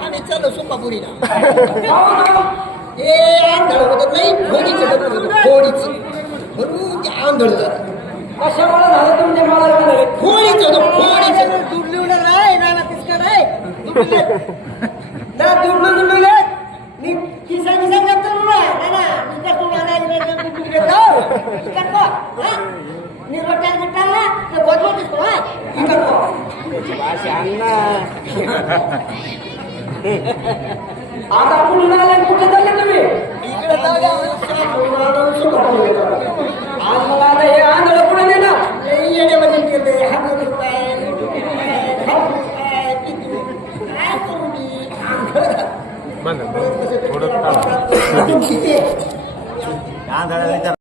आणि चलो सुपापुरीला हे आंधळ होत नाही फोडीचं फोडीचं म्हणून ते आंधळ जात कशामुळे झालं तुमच्या मला फोडीचं होतं फोडीचं दुडलिवलं नाही ना तिसका नाही ना दुडलं किसा किसा करतो ना ना करतो निर्वटाल गटाला ते बदलत असतो हा करतो आता कुठून आला कुठे चालले तुम्ही इकडे आज मला आता हे आंधळ पुढे नेलं येण्यामध्ये गेले काय करू मी